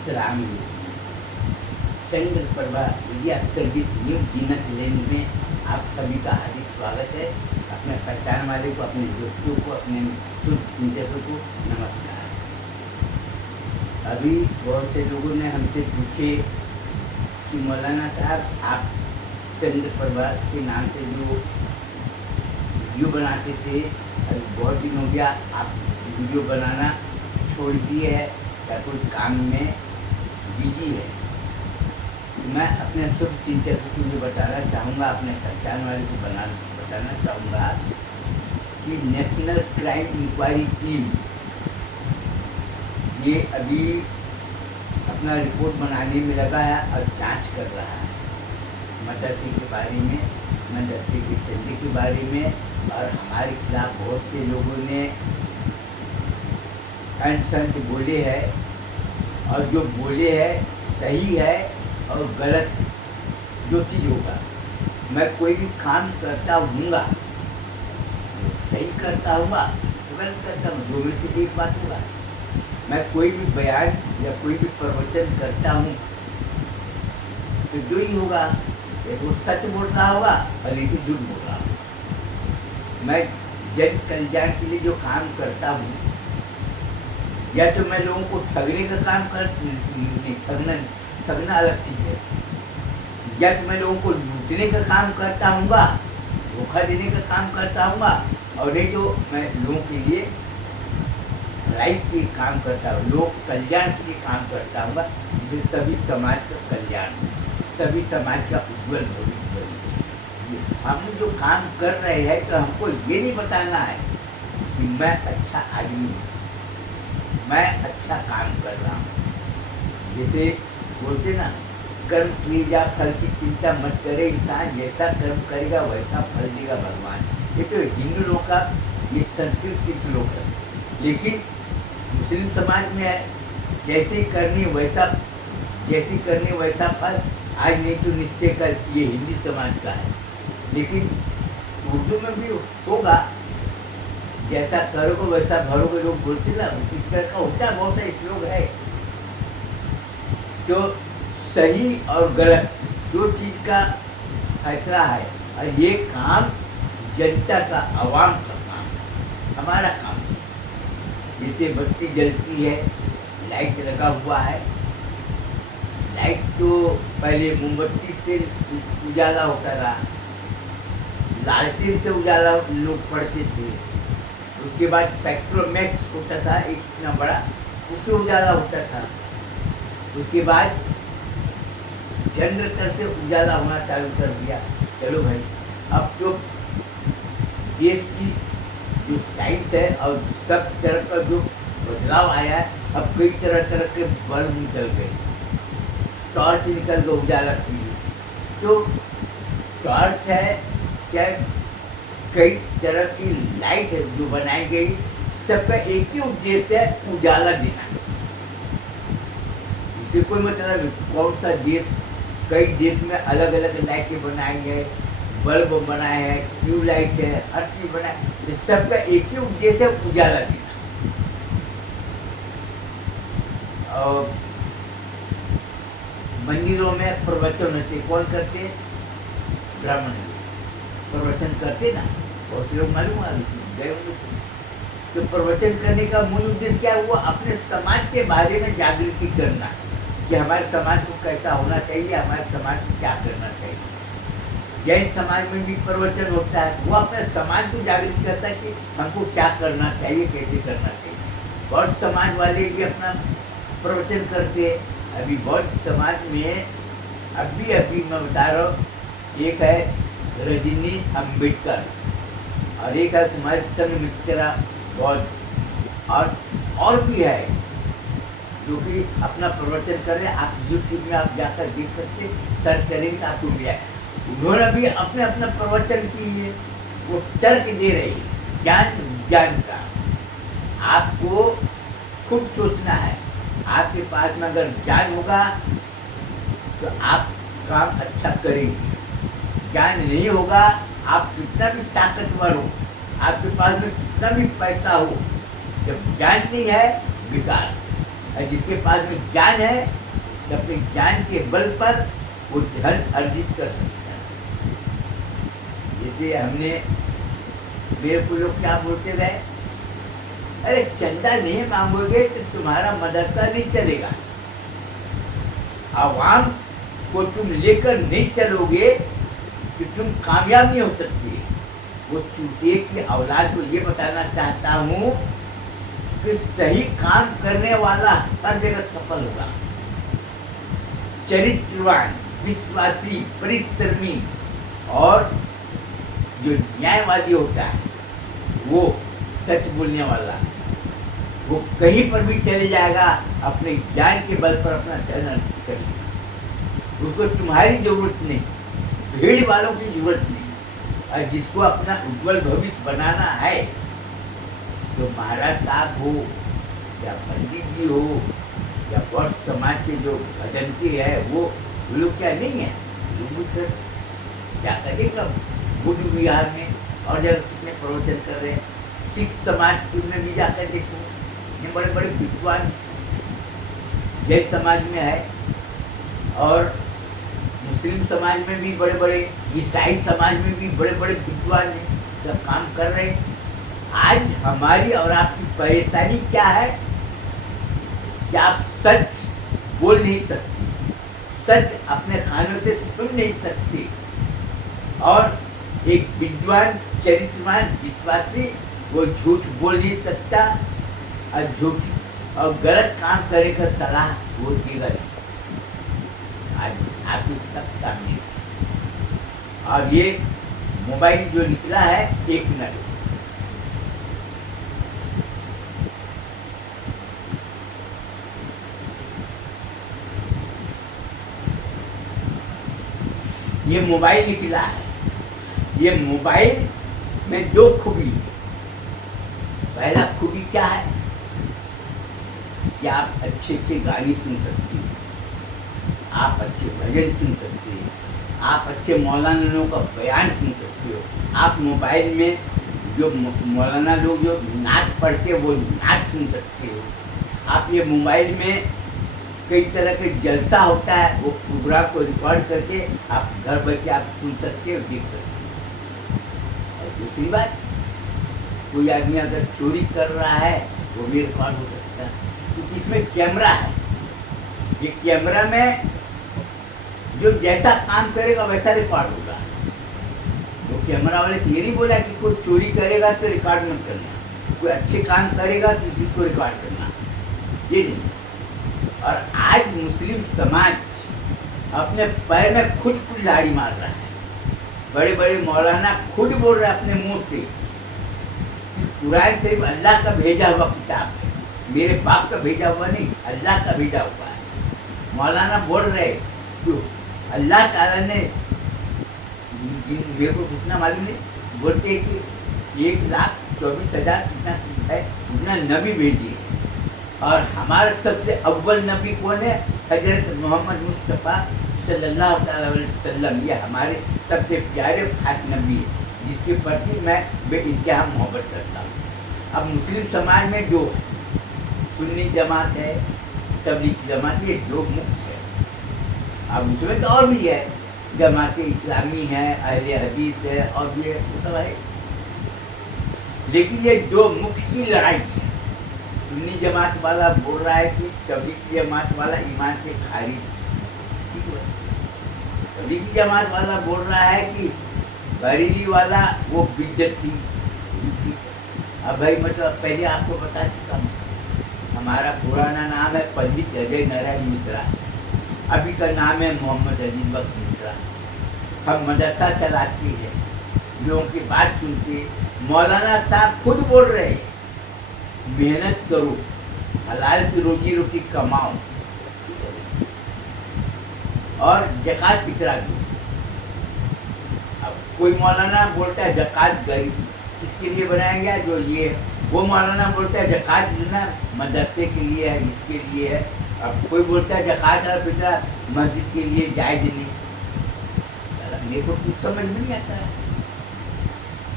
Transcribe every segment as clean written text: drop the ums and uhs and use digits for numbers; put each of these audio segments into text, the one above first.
सलाम चंद्र Prabha media service news जीनत लेन में आप सभी का हार्दिक स्वागत है। अपने पहचान वाले को, अपने दोस्तों को, अपने शुभ चिंतकों को नमस्कार। अभी बहुत से लोगों ने हमसे पूछे कि मौलाना साहब आप चंद्र प्रभा के नाम से जो वीडियो बनाते थे, बहुत दिन हो गया आप वीडियो बनाना छोड़ दिए है या कोई काम में बिजी है। मैं अपने शुभ चिंतकों को ये बताना चाहूँगा, अपने पहचान वाले को बताना चाहूँगा कि नेशनल क्राइम इंक्वायरी टीम ये अभी अपना रिपोर्ट बनाने में लगा है और जांच कर रहा है मदरसे के बारे में, मदरसे के चंदे के बारे में, और हमारे खिलाफ बहुत से लोगों ने अनसंट बोले हैं और जो बोले हैं सही है और गलत जो चीज़ होगा। मैं कोई भी काम करता हूँगा सही करता हूँगा तो गलत करता हूँ, दो में से एक बात होगा। मैं कोई भी बयान या कोई भी प्रवचन करता हूँ तो दो ही होगा, एक वो सच बोल रहा होगा और एक झूठ बोल रहा होगा। मैं जन कल्याण के लिए जो काम करता हूँ, या तो मैं लोगों को ठगने का काम ठगना अलग चीज़ है, या तो मैं लोगों को लूटने का काम करता हूँगा, धोखा देने का काम करता हूँगा, और नहीं तो मैं लोगों के लिए भलाई के काम करता हूँ, लोक कल्याण के लिए काम करता हूँ, जिससे सभी समाज का कल्याण, सभी समाज का उज्जवल भविष्य बने। हम जो काम कर रहे हैं तो हमको ये नहीं बताना है कि मैं अच्छा आदमी हूँ, मैं अच्छा काम कर रहा हूँ। जैसे बोलते ना, कर्म किए जा फल की चिंता मत करे इंसान, जैसा कर्म करेगा वैसा फल देगा भगवान। ये तो हिंदू लोगों का ये संस्कृत की श्लोक है, लेकिन मुस्लिम समाज में है जैसे करनी वैसा फल, आज नहीं तो निश्चय कर, ये हिंदी समाज का है। लेकिन उर्दू में भी होगा, जैसा करोगे वैसा भरोगे, लोग बोलते ना, इस तरह का होता है। बहुत सारे श्लोक है। तो सही और गलत दो चीज का फैसला है, और ये काम जनता का, आवाम का काम है, हमारा काम है। जैसे बत्ती जलती है, लाइट लगा हुआ है, लाइट तो पहले मोमबत्ती से उजाला होता रहा, लालटेन से उजाला लोग पढ़ते थे, उसके बाद पेट्रोमैक्स होता था एक इतना बड़ा, उससे उजाला होता था। उसके बाद जनरेटर से उजाला होना चालू कर दिया। चलो भाई, अब जो देश की जो साइंस है और सब तरह का जो बदलाव आया है, अब कई तरह के बल्ब निकल गए, टॉर्च निकल गए उजाला के लिए। तो टॉर्च है क्या, कई तरह की लाइट है जो बनाई गई, सबका एक ही उद्देश्य है, उजाला देना। इससे कोई मतलब कौन सा देश, कई देश में अलग अलग लाइटें बनाई है, बल्ब बनाए हैं, ट्यूबलाइट है, हर चीज बनाए, सबका एक ही उद्देश्य है, उजाला देना। और मंदिरों में प्रवचन होते, कौन करते, ब्राह्मण प्रवचन करते ना, बहुत से लोग मालूम गए होंगे। तो प्रवचन करने का मूल उद्देश्य क्या है, वो अपने समाज के बारे में जागृति करना कि हमारे समाज को कैसा होना चाहिए, हमारे समाज को क्या करना चाहिए। जैन समाज में भी प्रवचन होता है, वो अपने समाज को जागृत करता है कि हमको क्या करना चाहिए, कैसे करना चाहिए। बौद्ध समाज वाले भी अपना प्रवचन करते हैं। अभी बौद्ध समाज में अभी मैं बता रहा हूँ, एक है रजनी अम्बेडकर और एक है कुमार संघमित्रा बौद्ध, और भी है जो कि अपना प्रवचन कर रहे हैं। आप यूट्यूब में आप जाकर देख सकते, सर्च करेंगे तो आपको मिल जाएगा। उन्होंने भी अपने अपना प्रवचन की है, वो तर्क दे रही है, ज्ञान का। आपको खुद सोचना है, आपके पास में अगर ज्ञान होगा तो आप काम अच्छा करेंगे। ज्ञान नहीं होगा, आप कितना भी ताकतवर हो, आपके पास में कितना भी पैसा हो, जब ज्ञान नहीं है, बेकार। اور جس کے پاس میں جان ہے تو اپنے جان کے بل پر وہ دھن ارجت کر سکتا ہے. جیسے ہم نے میرے کو لوگ کیا بولتے رہے, ارے چندہ نہیں مانگو گے تو تمہارا مدرسہ نہیں چلے گا, عوام کو تم لے کر نہیں چلو گے کہ تم کامیاب نہیں ہو سکتے. وہ چوٹے کی اولاد کو یہ بتانا چاہتا ہوں کہ صحیح کام کرنے والا ہر جگہ سفل ہوگا. چرتروان, وشواسی, پریشرمی اور جو نیائے وادی ہوتا ہے, وہ سچ بولنے والا, وہ کہیں پر بھی چلے جائے گا اپنے جان کے بل پر اپنا دھن ارجت کر لے گا. اس کو تمہاری ضرورت نہیں, بھیڑ والوں کی ضرورت نہیں. اور جس کو اپنا اجول بھوش بنانا ہے تو مہاراج صاحب ہو یا پنڈت جی ہو یا بٹ سماج کے جو بھجنتی ہے وہ لوگ کیا نہیں ہے, لوگ جا کر دیکھ لو بدھ وہار میں اور جگہ کتنے پروچن کر رہے ہیں. سکھ سماج میں بھی جا کر دیکھو, یہ بڑے بڑے ودوان جین سماج میں ہے, اور مسلم سماج میں بھی بڑے بڑے, عیسائی سماج میں بھی بڑے بڑے ودوان ہیں, سب کام کر رہے ہیں. آج ہماری اور آپ کی پریشانی کیا ہے کہ آپ سچ بول نہیں سکتے, سچ اپنے کانوں سے سن نہیں سکتے, اور ایک ودوان, چرتروان, وشواسی وہ جھوٹ بول نہیں سکتا, اور جھوٹ اور غلط کام کرنے کا صلاح وہ دے گا. آج آپ کو سب سامنے, اور یہ موبائل جو نکلا ہے, 1 منٹ, یہ موبائل نکلا ہے, یہ موبائل میں 2 خوبی ہے. پہلا خوبی کیا ہے کہ آپ اچھے اچھے گانے سن سکتے ہیں, آپ اچھے بھجن سن سکتے ہیں, آپ اچھے مولانا کا بیان سن سکتے ہو. آپ موبائل میں جو مولانا لوگ جو نعت پڑھتے وہ نعت سن سکتے ہو. آپ یہ موبائل میں کئی طرح کے جلسہ ہوتا ہے, وہ پروگرام کو ریکارڈ کر کے آپ گھر بیٹھے آپ سن سکتے ہو, دیکھ سکتے ہو. اور دوسری بات, کوئی آدمی اگر چوری کر رہا ہے وہ بھی ریکارڈ ہو سکتا ہے, کیونکہ اس میں کیمرہ ہے. یہ کیمرہ میں جو جیسا کام کرے گا ویسا ریکارڈ ہوگا. تو کیمرہ والے یہ نہیں بولا کہ کوئی چوری کرے گا تو ریکارڈ مت کرنا, کوئی اچھے کام کرے گا تو اسی کو ریکارڈ کرنا, یہ نہیں. اور آج مسلم سماج اپنے پیر میں خود کلہاڑی مار رہا ہے. بڑے بڑے مولانا خود بول رہے اپنے منہ سے کہ قرآن صرف اللہ کا بھیجا ہوا کتاب ہے, میرے باپ کا بھیجا ہوا نہیں, اللہ کا بھیجا ہوا ہے. مولانا بول رہے تو اللہ تعالیٰ نے, میرے کو کتنا معلوم نہیں, بولتے کہ 1,24,000 کتنا ہے اتنا نبی بھیجیے, اور ہمارا سب سے اول نبی کون ہے, حضرت محمد مصطفیٰ صلی اللہ تعالیٰ علیہ وسلم. یہ ہمارے سب سے پیارے خاص نبی ہے جس کے پرتی میں بے انتہا محبت کرتا ہوں. اب مسلم سماج میں جو سنی جماعت ہے, تبلیغی جماعت, یہ 2 مکھ ہے. اب اس میں تو اور بھی ہے, جماعت اسلامی ہے, اہل حدیث ہے, اور بھی سب ہے, لیکن یہ 2 مکھ کی لڑائی ہے. سنی جماعت والا بول رہا ہے کہ تبلیغی جماعت والا ایمان سے خارج, تبلیغی جماعت والا بول رہا ہے کہ بریلی والا وہ بدعت تھی. اب بھائی میں تو پہلے آپ کو بتا چکا ہوں, ہمارا پرانا نام ہے پنڈت اجے نارائن مشرا, ابھی کا نام ہے محمد عزیز بخش مشرا. ہم مدرسہ چلاتے ہیں, لوگوں کی بات سنتے. مولانا صاحب خود بول رہے ہیں محنت کرو, حلال کی روزی روٹی کماؤ, اور زکوٰۃ فطرہ دو. اب کوئی مولانا بولتا ہے زکوٰۃ غریب اس کے لیے بنایا گیا جو یہ, وہ مولانا بولتا ہے زکوٰۃ دینا مدرسے کے لیے ہے, اس کے لیے ہے. اب کوئی بولتا ہے زکوٰۃ اور فطرہ مسجد کے لیے جائز نہیں. میرے کو کچھ سمجھ میں نہیں آتا ہے,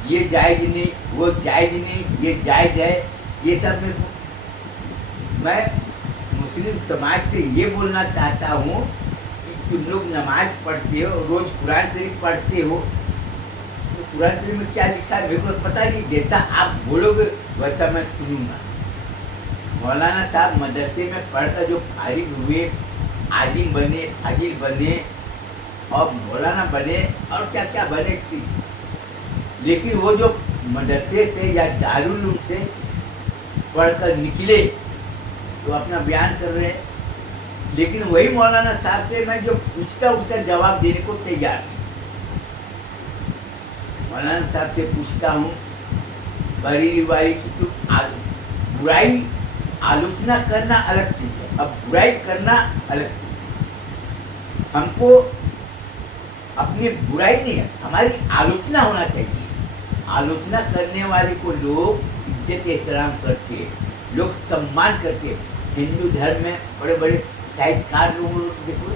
یہ جائز نہیں, وہ جائز نہیں, یہ جائز ہے, یہ سب میں मुस्लिम समाज से ये बोलना चाहता हूँ कि तुम लोग नमाज पढ़ते हो, रोज कुरान शरीफ पढ़ते हो, तो कुरान शरीफ में क्या लिखा है मेरे को पता नहीं, जैसा आप बोलोगे वैसा मैं सुनूंगा। मौलाना साहब मदरसे में पढ़कर जो फारिग हुए, आलिम बने, फाजिल बने और मौलाना बने और क्या क्या बने थी, लेकिन वो जो मदरसे से या दारुल उलूम से पढ़कर निकले तो अपना बयान कर रहे हैं, लेकिन वही मौलाना साहब से मैं जो पूछता उसका जवाब देने को तैयार हूँ। मौलाना साहब से पूछता हूँ, बरेली वाली की तो बुराई आलोचना करना अलग चीज है, अब बुराई करना अलग चीज है। हमको अपनी बुराई नहीं है, हमारी आलोचना होना चाहिए। आलोचना करने वाले को लोग इज्जत एहतराम करते हैं, लोग सम्मान करते हैं। हिंदू धर्म में बड़े बड़े साहित्यकार लोगों ने देखो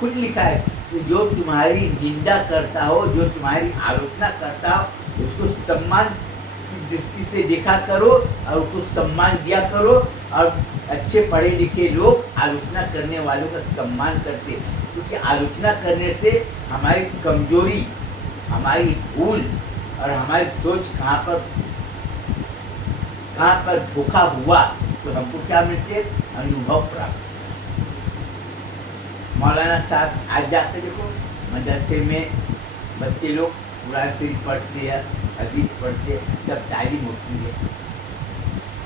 खुद लिखा है कि जो तुम्हारी निंदा करता हो, जो तुम्हारी आलोचना करता हो, उसको सम्मान की दृष्टि से देखा करो और उसको सम्मान दिया करो। और अच्छे पढ़े लिखे लोग आलोचना करने वालों का सम्मान करते हैं, क्योंकि आलोचना करने से हमारी कमजोरी, हमारी भूल और हमारी सोच कहाँ पर धोखा हुआ तो हमको क्या मिलते, अनुभव प्राप्त। मौलाना साहब आज जाते देखो मदरसे में बच्चे लोग कुरान शरीफ पढ़ते हैं, हदीस पढ़ते हैं, सब तालीम होती है,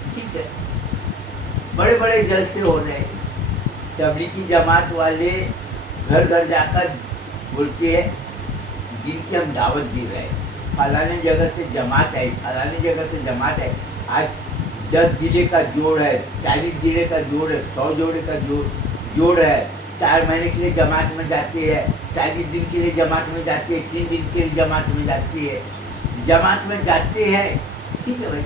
ठीक है। बड़े बड़े जलसे हो रहे हैं, तबलीगी जमात वाले घर घर जाकर बोलते हैं दिन की हम दावत दे रहे हैं, फलाने जगह से जमात आई, फलाने जगह से जमात आई। आज 10 जिले का जोड़ है, 40 जिले का जोड़ है, 100 जोड़े का जोड़ है। 4 महीने के लिए जमात में जाती है, 40 दिन के लिए जमात में जाती है, 3 दिन के लिए जमात में जाती है। जमात में जाते हैं, ठीक है भाई,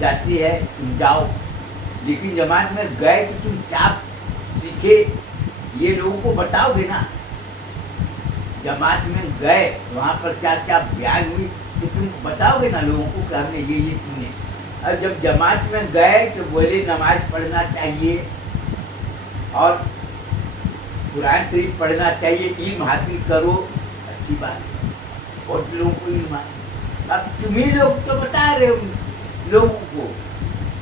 जाती है, तुम जाओ, लेकिन जमात में गए तो तुम क्या सीखे ये लोगों को बताओगे ना। जमात में गए वहाँ पर क्या क्या बयान हुई तो तुम बताओगे ना लोगों को कि हमने ये सुने। और जब जमात में गए तो बोले नमाज पढ़ना चाहिए और कुरान शरीफ पढ़ना चाहिए, इल्म हासिल करो, अच्छी बात, बहुत लोगों को इल्म है। अब तुम्ही लोग तो बता रहे हो लोगों को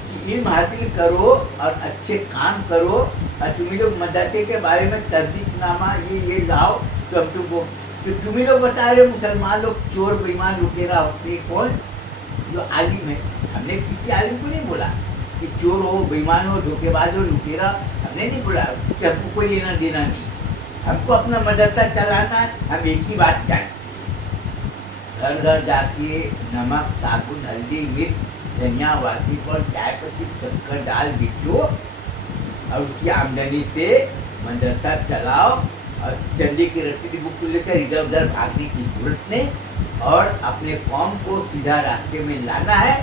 कि इल्म हासिल करो और अच्छे काम करो, और तुम्ही लोग मदरसे के बारे में तरदीदनामा ये लाओ, तो हम तुमको तो तुम्ही लोग बता रहे हो मुसलमान लोग चोर बेईमान लुटेरा होते। कौन? जो आलिम है। हमने किसी आलिम को नहीं बोला कि चोर हो, बेईमान हो, धोखेबाज हो, लुटेरा, हमने नहीं बोला, कि हमको कोई लेना देना नहीं। हमको अपना मदरसा चलाना है, हम एक ही बात जानते हैं, घर घर जाके नमक, साबुन, हल्दी, मिर्च, धनिया, वासिफ और चाय पत्ती, शक्कर डाल बेचो और उसकी आमदनी से मदरसा चलाओ, और चंडी की रसीदी बुक लेकर इधर उधर भागने की जरूरत नहीं। और अपने कौम को सीधा रास्ते में लाना है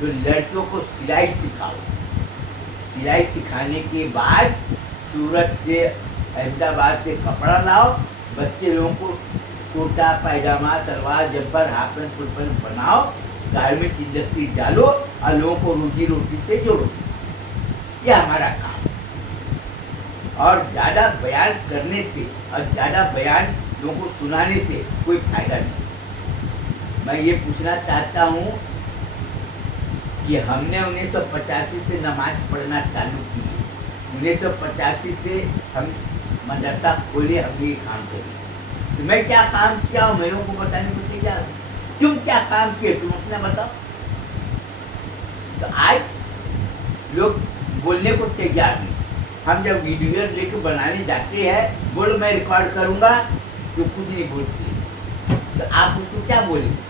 तो लड़कियों को सिलाई सिखाओ। सिलाई सिखाने के बाद सूरत से, अहमदाबाद से कपड़ा लाओ, बच्चे लोगों को कुर्ता पैजामा, सलवार, जब्बर, हाफ पैंट, फुल पैंट बनाओ, गारमेंट इंडस्ट्री डालो और लोगों को रोजी रोटी से जोड़ो। यह हमारा काम। और ज़्यादा बयान करने से और ज़्यादा बयान लोगों को सुनाने से कोई फायदा नहीं। मैं ये पूछना चाहता हूँ कि हमने 1985 से नमाज पढ़ना चालू की, 1985 से हम मदरसा खोले, हम ये काम करें। तो मैं क्या काम किया हूँ मेरे को बताने को तैयार हूँ। तुम क्या काम किए तुम अपना बताओ। तो आज लोग बोलने को तैयार नहीं। हम जब वीडियो लेके बनाने जाते हैं, बोलो मैं रिकॉर्ड करूंगा, तो कुछ नहीं बोलते। तो आप उसको क्या बोलेंगे?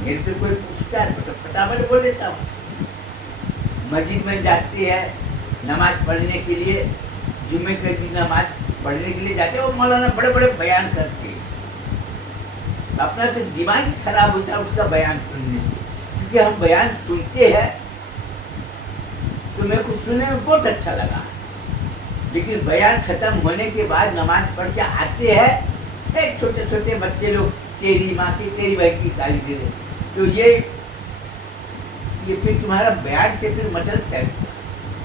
मेरे से कोई पूछता है तो फटाफट बोल देता हूँ। मस्जिद में जाते हैं नमाज पढ़ने के लिए, जुम्मे के दिन नमाज पढ़ने के लिए जाते हैं, और मौलाना बड़े बड़े बयान करते हैं। अपना तो दिमाग ही खराब होता है उसका बयान सुनने से, क्योंकि हम बयान सुनते हैं तो मेरे को सुनने में बहुत अच्छा लगा, लेकिन बयान खत्म होने के बाद नमाज पढ़ के आते हैं, एक छोटे छोटे बच्चे लोग तेरी माँ की तेरी बहन की गाली दे रहे। तो कि फिर तुम्हारा बयान से फिर मतलब क्या है?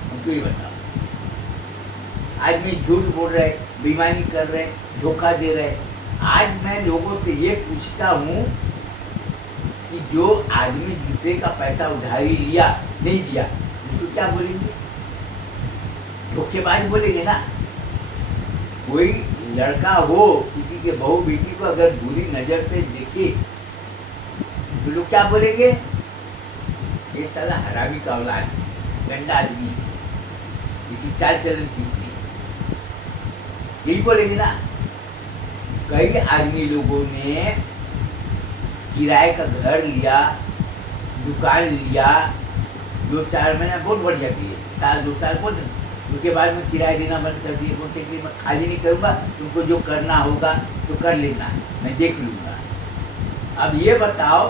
हमको ये बताओ। आदमी झूठ बोल रहे, बेईमानी कर रहे, धोखा दे रहे। आज मैं लोगों से ये पूछता हूँ कि जो आदमी दूसरे का पैसा उधारी लिया, नहीं दिया, उसको क्या बोलेंगे? धोखेबाज बोलेंगे ना। कोई लड़का हो किसी के बहू बेटी को अगर बुरी नजर से देखे तो लोग क्या बोलेंगे? ये साला हरामी का औलाद है, गंदा आदमी है, इसकी चाल चलन ठीक नहीं, यही बोलेंगे ना। कई आदमी लोगों ने किराए का घर लिया, दुकान लिया, 2-4 महीना बहुत बढ़ जाती है, साल 2 साल बहुत, उसके बाद में किराया देना बंद कर दिए, बोलते कि मैं खाली नहीं करूँगा, तुमको जो करना होगा तो कर लेना, मैं देख लूँगा। अब ये बताओ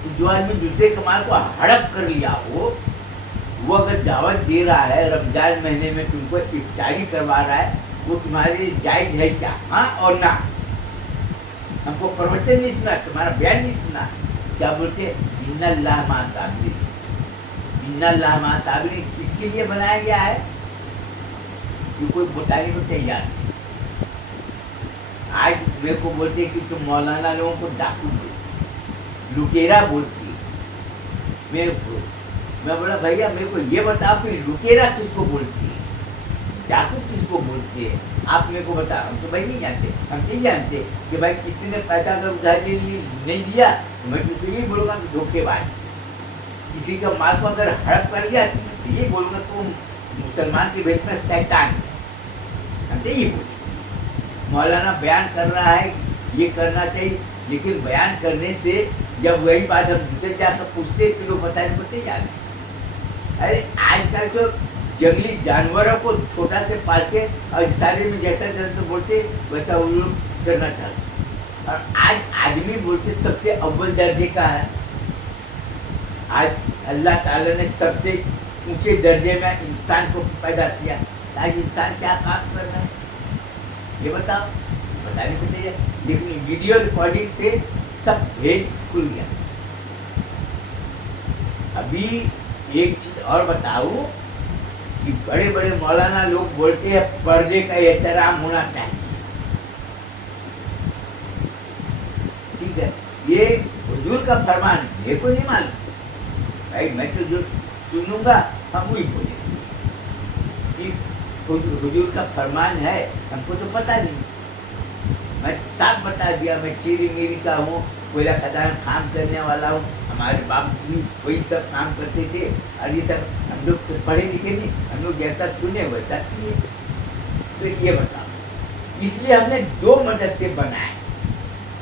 कि जो आदमी दूसरे के माल को हड़प कर लिया हो, वो अगर दावत दे रहा है रमजान महीने में, तुमको इफ्तारी करवा रहा है, वो तुम्हारे लिए जायज है क्या? हाँ और ना। हमको प्रवचन नहीं सुना, तुम्हारा बयान नहीं सुना। क्या बोलते? इन्नल्लाह मा साबिरीन, इन्नल्लाह मा साबिरीन किसके लिए बनाया गया है? ये कोई बताने को तैयार नहीं। आज मेरे को बोलते कि तुम मौलाना लोगों को डाकू बोलते, लुटेरा बोलती। मैं बोला भैया मेरे को ये बताओ कि लुटेरा किसको बोलती है, डाकू किसको बोलते हैं? आप मेरे को बताओ। हम तो भाई नहीं जानते, हम नहीं जानते कि भाई किसी ने पैसा अगर उधारी नहीं दिया तो मैं तो यही बोलूँगा कि धोखेबाज। किसी का माल को अगर हड़प कर लिया तो मैं यही बोलूँगा कि वो मुसलमान के भेष में शैतान है, हम तो यही बोलेंगे। मौलाना बयान कर रहा है ये करना चाहिए, लेकिन बयान करने से जब वही बात हम दूसरे जाकर पूछते तो लोग बताने को तैयार नहीं। अरे आजकल तो जंगली जानवरों को छोटा से पाल के और सारे में जैसा जैसा बोलते वैसा वो लोग करना चाहते। और आज आदमी बोलते सबसे अव्वल दर्जे का है। आज अल्लाह ताला ने सबसे ऊंचे दर्जे में इंसान को पैदा किया, आज इंसान क्या काम कर रहा है ये बताओ, बताने को तैयार। लेकिन वीडियो रिकॉर्डिंग से सब भेद खुल गया। अभी एक चीज और बताऊं कि बड़े बड़े मौलाना लोग बोलते हैं पर्दे का एहतराम होना चाहिए। ठीक है, ये हुजूर का फरमान मेरे को नहीं मालूम भाई, मैं तो जो सुनूंगा हम वही बोलेंगे कि हुजूर का फरमान है, हमको तो पता नहीं। मैं साफ बता दिया, मैं चीरी मीरी का हूँ, कोयला खदान काम करने वाला हूँ, हमारे बाप भी वही सब काम करते थे। और ये सब हम लोग तो पढ़े लिखे नहीं, हम लोग जैसा सुने वैसा किए। तो ये बताओ, इसलिए हमने 2 मदरसे बनाए।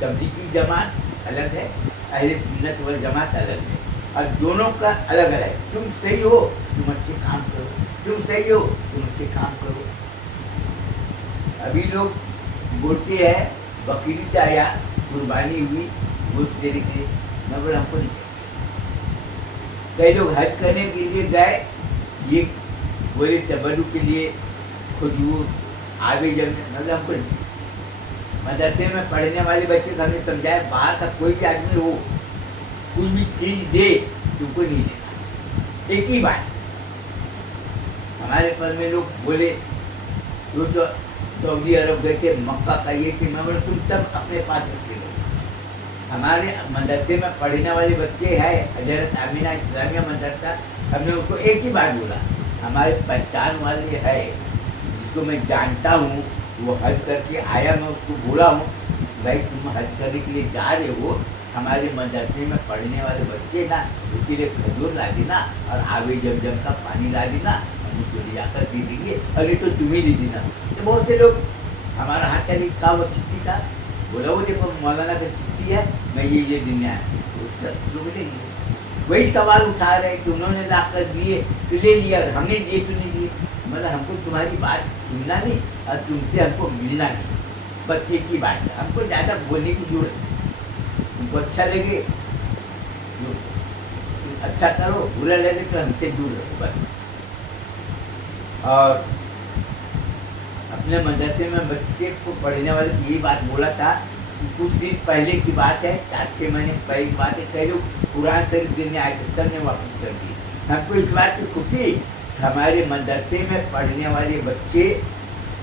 तबलीगी जमात अलग है, अहले सुन्नत वल जमात अलग है, और दोनों का अलग अलग है। तुम सही हो तुम अच्छे काम करो, तुम सही हो तुम अच्छे काम करो। अभी लोग बोलते हैं बकरीद आया, कुर्बानी हुई गोश्त देने के लिए, मैं बोला हमको नहीं चाहिए। कई लोग हज करने के लिए गए, ये बोले तबरू के लिए खजूर आवे जब, मतलब हमको नहीं चाहिए। मदरसे में पढ़ने वाले बच्चे को हमने समझाया बाहर का कोई भी आदमी हो कुछ भी चीज दे तुमको नहीं देना, एक ही बात। हमारे पर में लोग बोले वो तो सऊदी अरब गए थे, मक्का का ये थे, मैं बोला तुम सब अपने पास रखे लो। हमारे मदरसे में पढ़ने वाले बच्चे हैं, हजरत आमिना इस्लामिया मदरसा, हमने उनको एक ही बात बोला, हमारे पहचान वाले है जिसको मैं जानता हूँ, वो हज करके आया, मैं उसको बोला हूँ भाई तुम हज करने के लिए जा रहे हो, हमारे मदरसे में पढ़ने वाले बच्चे ना उसके लिए खजूर ला देना और आवे जमजम का पानी ला देना, हम उसको ले जाकर दे देंगे, अरे तो तुम ही दे देना। तो बहुत से लोग हमारा हाथ का लिखा वो चिट्ठी था, बोला वो देखो मौलाना का चिट्ठी है, मैं ये देने आया, लोग देंगे। वही सवाल उठा रहे कि उन्होंने ला कर दिए तो ले लिया, हमने दिए तो नहीं दिए। मतलब हमको तुम्हारी बात सुनना नहीं और तुमसे हमको मिलना नहीं, बस एक ही बात है। हमको ज़्यादा बोलने की जरूरत नहीं, तुमको अच्छा लगे तुम अच्छा करो, बुरा लगे तो हमसे दूर रहो बस। और अपने मदरसे में बच्चे को पढ़ने वाले की यही बात बोला था कि कुछ दिन पहले की बात है, 4-6 महीने पहले की बात है, कई लोग कुरान शरीफ देने आए थे, सर ने वापस कर दिए। हमको इस बात की खुशी, हमारे मदरसे में पढ़ने वाले बच्चे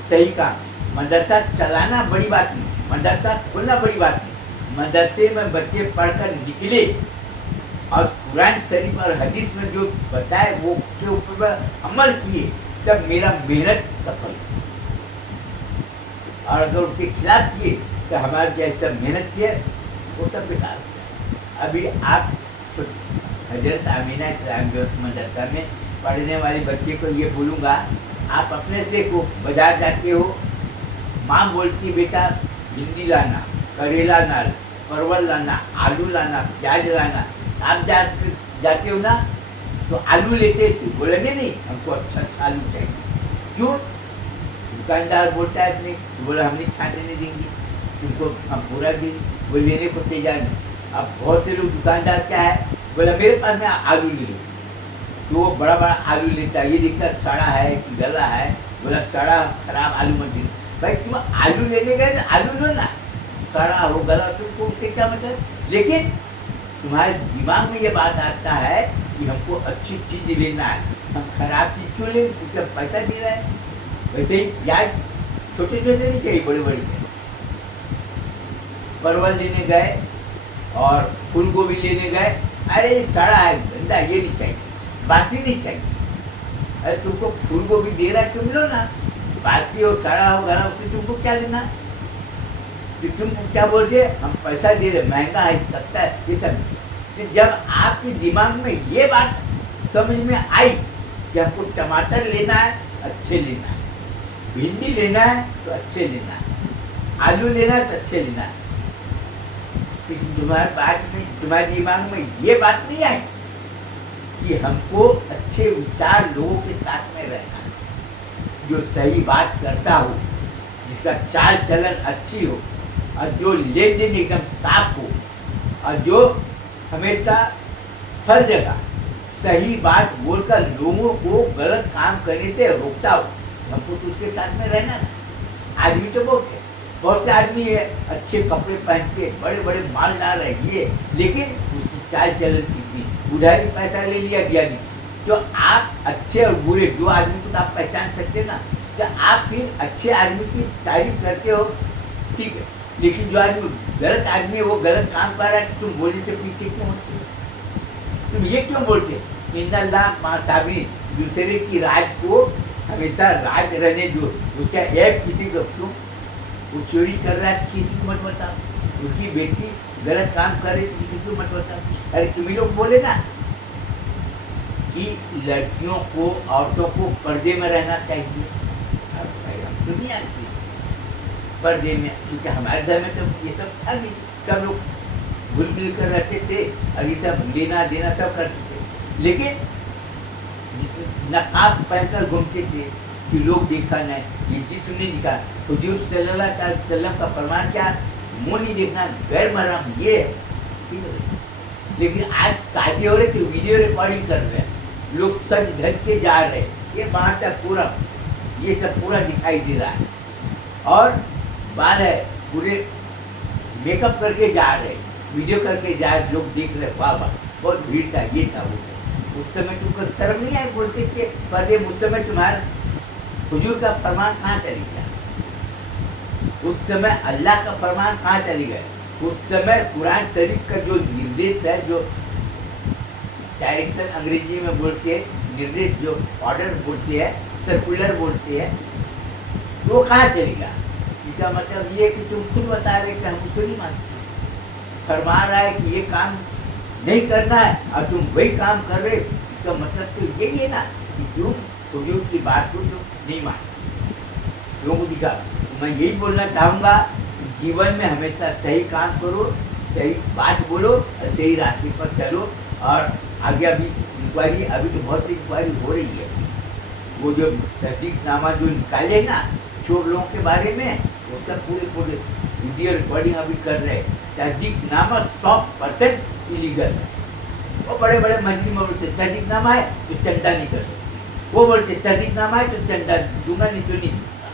सही काम, मदरसा चलाना बड़ी बात नहीं, मदरसा खोलना बड़ी बात नहीं, मदरसे में बच्चे पढ़कर निकले और कुरान शरीफ और हदीस में जो बताए वो के ऊपर अमल किए, तब मेरा मेहनत सफल। और अगर उसके खिलाफ किए तो हमारे जैसा मेहनत किए वो सब बेकार हो गया। अभी आप हजरत आमीना इस्लाम मदरसा में पढ़ने वाले बच्चे को ये बोलूँगा, आप अपने से देखो, बाजार जाते हो, माँ बोलती बेटा भिंडी लाना, करेला लाना, परवल लाना, आलू लाना, प्याज लाना, आप जाते हो ना तो आलू लेते थे, बोलेंगे नहीं हमको अच्छा आलू चाहिए। क्यों? दुकानदार बोलता है नहीं, बोला हम नहीं छांटे नहीं देंगे तुमको, हम पूरा देंगे, वो लेने को तैयार नहीं। अब बहुत से लोग दुकानदार क्या है, बोला मेरे पास में आलू ले लो, तो वो बड़ा बड़ा आलू लेता है, ये देखता सड़ा है कि गला है, बोला सड़ा खराब आलू मत दे। भाई तुम आलू लेने गए ना, आलू लो ना, सड़ा हो गला तुमको उससे क्या मतलब। लेकिन तुम्हारे दिमाग में ये बात आता है कि हमको अच्छी चीज लेना है, हम खराब चीज क्यों लें, क्योंकि हम पैसा दे रहे हैं। वैसे ही प्याज छोटे छोटे नहीं चाहिए, बड़े बड़े चाहिए। परवल लेने गए और फूल गोभी लेने गए, अरे सड़ा है गंदा, ये नहीं चाहिए, बासी नहीं चाहिए। अरे तुमको फूल गोभी दे रहा है तुम लो ना, बासी हो सड़ा हो गला उससे तुमको क्या लेना। कि तुम क्या बोलते, हम पैसा दे रहे, महंगा है सस्ता है, ये सब। तो जब आपके दिमाग में ये बात समझ में आई कि हमको टमाटर लेना है, अच्छे लेना है, भिंडी लेना है तो अच्छे लेना है, आलू लेना है तो अच्छे लेना है, तुम्हारे बात में, तुम्हारे दिमाग में ये बात नहीं आई कि हमको अच्छे विचार लोगों के साथ में रहना है, जो सही बात करता हो, जिसका चाल चलन अच्छी हो, और जो लेन देन एकदम साफ हो, और जो हमेशा हर जगह सही बात बोलकर लोगों को गलत काम करने से रोकता हो, हमको तो उसके साथ में रहना है। आदमी तो बहुत से आदमी है अच्छे कपड़े पहन के बड़े बड़े माल डाल रहे ये, लेकिन उसकी चाल चलन कितनी, उधारी पैसा ले लिया दिया नहीं। तो आप अच्छे और बुरे दो आदमी को तो आप पहचान सकते ना, तो आप फिर अच्छे आदमी की तारीफ करते हो, ठीक है, लेकिन जो आदमी गलत आदमी है वो गलत काम कर रहा है, तुम बोलने से पीछे क्यों होते हो? तुम ये क्यों बोलते, इन्नल्लाह मां साबिरीन, दूसरे की राज को हमेशा राज रहने दो, उसका ऐप किसी को क्यों, वो चोरी कर रहा है तो किसी को मत बताओ, उसकी बेटी गलत काम कर रही तो किसी को मत बताओ। अरे तुम ही लोग बोले ना कि लड़कियों को, औरतों को पर्दे में रहना चाहिए, अब भाई हम तो नहीं आती पर्दे में, क्योंकि हमारे घर में तो ये सब था नहीं, सब लोग घुल मिल कर रहते थे और ये सब लेना देना सब करते थे। लेकिन नकाब पहनकर घूमते थे कि लोग देखा नहीं, ये जिस्म नहीं दिखा। हुजूर सल्लल्लाहु अलैहि वसल्लम का फरमान क्या, मुंह नहीं देखना, गैर महरम ये है, ठीक है। लेकिन आज शादी हो रही थी, वीडियो रिकॉर्डिंग कर रहे हैं लोग, सज धज के जा रहे हैं, ये वहाँ तक पूरा ये सब पूरा दिखाई दे रहा है, और बाल है पूरे मेकअप करके जा रहे, वीडियो करके जा रहे, लोग देख रहे, वाह वाह बहुत भीड़ था, ये था वो था। उस समय तुमको शर्म नहीं आई बोलते कि पहले उस समय तुम्हारा हुजूर का फरमान कहाँ चली गया, उस समय अल्लाह का फरमान कहाँ चली गए, उस समय कुरान शरीफ का जो निर्देश है, जो डायरेक्शन अंग्रेजी में बोलते हैं, निर्देश जो ऑर्डर बोलते हैं, सर्कुलर बोलते हैं, वो कहाँ चली गया। इसका मतलब ये कि तुम खुद बता रहे कि हम उसको नहीं मानते, फरमा रहा है कि ये काम नहीं करना है और तुम वही काम कर रहे, इसका मतलब तो यही है ना कि तुम हुजूर की बात को तुम नहीं मानते। लोगों को दिखा, मैं यही बोलना चाहूँगा कि जीवन में हमेशा सही काम करो, सही बात बोलो और सही रास्ते पर चलो। और आगे अभी इंक्वायरी, अभी तो बहुत सी इंक्वायरी हो रही है, वो जो तहकीकनामा जो निकाले ना चोर लोगों के बारे में, वो सब पूरे वीडियो रिकॉर्डिंग अभी कर रहे हैं। तहकीकनामा 100% इलीगल है। वो बड़े बड़े मजलिस में बोलते तहकीकनामा है तो चंदा नहीं कर सकते, वो बोलते तहकीकनामा है तो चंदा दूंगा नहीं तो नहीं दूंगा।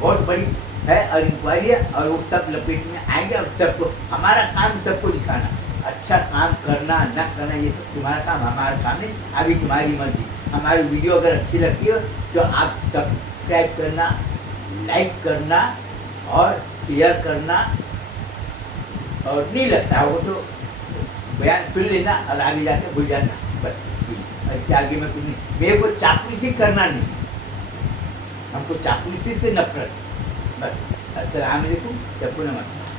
बहुत बड़ी है और इंक्वायरी है, और वो सब लपेट में आएंगे और सबको, हमारा काम सबको दिखाना, अच्छा काम करना ना करना ये सब तुम्हारा काम, हमारा काम नहीं, अभी तुम्हारी मर्जी। हमारी वीडियो अगर अच्छी लगती हो तो आप सब्सक्राइब करना, लाइक करना और शेयर करना, और नहीं लगता वो तो बयान सुन लेना और आगे जाके भूल जाना, बस। इसके आगे में कुछ नहीं, मेरे को चापलूसी करना नहीं, हमको चापलूसी से नफरत, बस। अस्सलाम वालेकुम, सबको नमस्कार।